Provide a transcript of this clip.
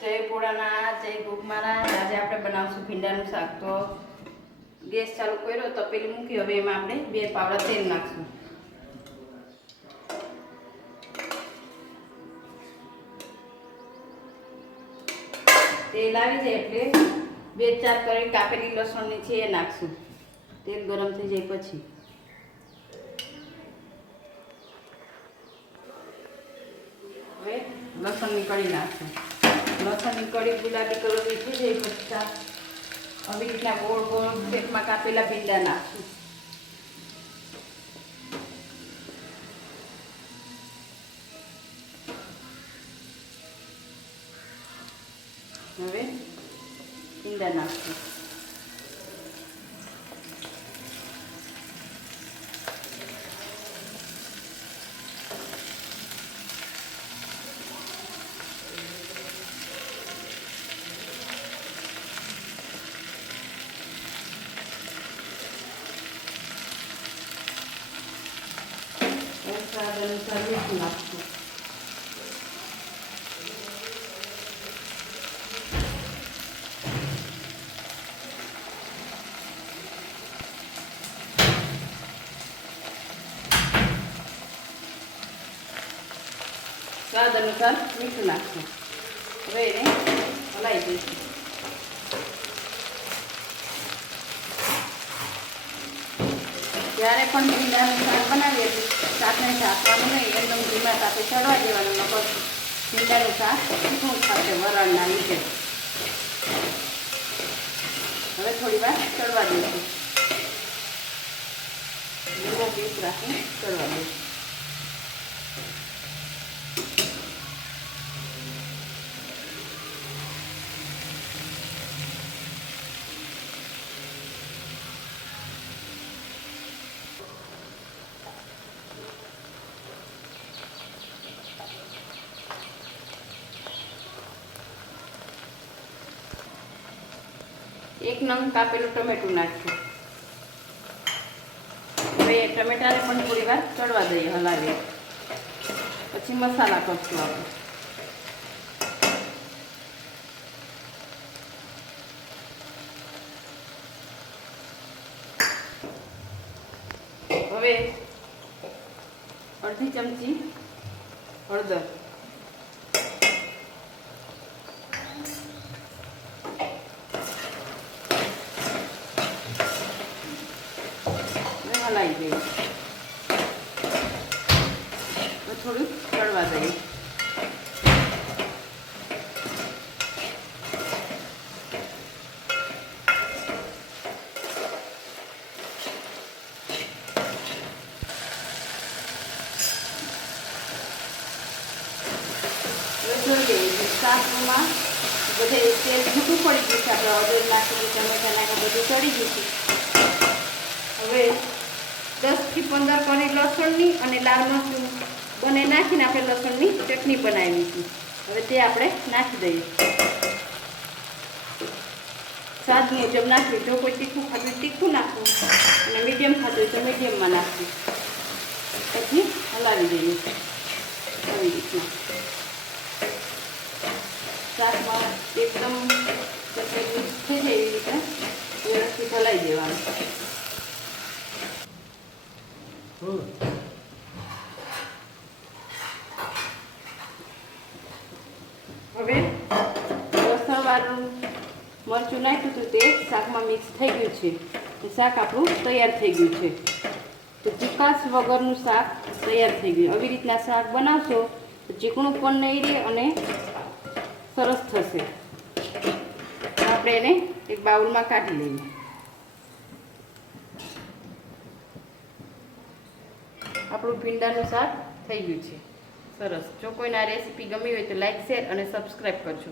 જય ભોળાનાથ, જય ભોગ મહારાજ। આજે આપણે બનાવશું ભીંડાનું શાક। તો ગેસ ચાલુ કર્યો, તપેલી મૂકી, હવે એમાં આપણે 2 પાવડા તેલ નાખશું। તેલ આવી જાય એટલે 2-4 કરી કાપેલી લસણની છે એ નાખશું। તેલ ગરમ થઈ જાય પછી હવે લસણની કળી નાખશું। લસણની કળી ગુલાબી કલરની થઈ જાય પછી આવી રીતના ગોળ ગોળ શેપમાં કાપેલા ભીંડા નાખશું। હવે ભીંડા નાખશું। સ્વાદ અનુસાર મીઠું નાખશું। સ્વાદ અનુસાર મીઠું નાખશું। હવે એને હલાવી દઈશું। જ્યારે પણ ભીંડાનું શાક બનાવીએ શાકને ઢાંકવાનું નહીં, એકદમ ધીમા તાપે ચડવા દેવાનું, નકર ભીંડાનું શાક તીખું થશે વરાળના લીધે। હવે થોડી વાર ચડવા દઈશું, ધીમો ગેસ રાખીને ચડવા દઈશું। એક નંગ કાપેલું ટમેટું નાખ્યું। હવે એ ટમેટાને પણ થોડી વાર ચડવા દઈએ, હલાવીએ, પછી મસાલા કરશું આપણે। હવે અડધી ચમચી હળદર, હલાવી દઈએ, થોડું ચડવા દઈએ। જોઈએ શાકમાં બધે તેલ છૂટું પડી ગયું છે, આપણે હળદર નાખી, ટમેટા નાખી, બધું ચડી ગયું છે। હવે 10 થી 15 કળી લસણની અને લાલ મરચું બંને નાખીને આપણે લસણની ચટણી બનાવીશું। હવે તે આપણે નાખી દઈએ, સ્વાદ મુજબ નાખવું। જો કોઈ તીખું ખાતું હોય તીખું નાખવું, અને મીડિયમ ખાતું હોય તો મીડિયમમાં નાખવું। પછી હલાવી દઈએ આવી રીતના। શાકમાં એકદમ મિક્સ થઈ જાય એવી રીતે વ્યવસ્થિત હલાવી દેવાનું। હવે લસણવાળું મરચું નાખ્યું હતું તે શાકમાં મિક્સ થઈ ગયું છે, તે શાક આપણું તૈયાર થઈ ગયું છે। તો ચીકાશ વગરનું શાક તૈયાર થઈ ગયું। આવી રીતના શાક બનાવશો તો ચીકણું પણ નહીં રહે અને સરસ થશે। આપણે એને એક બાઉલમાં કાઢી લઈએ। આપણું ભીંડાનું શાક થઈ ગયું છે સરસ। જો કોઈને આ રેસીપી ગમી હોય તો લાઈક, શેર અને સબસ્ક્રાઈબ કરજો।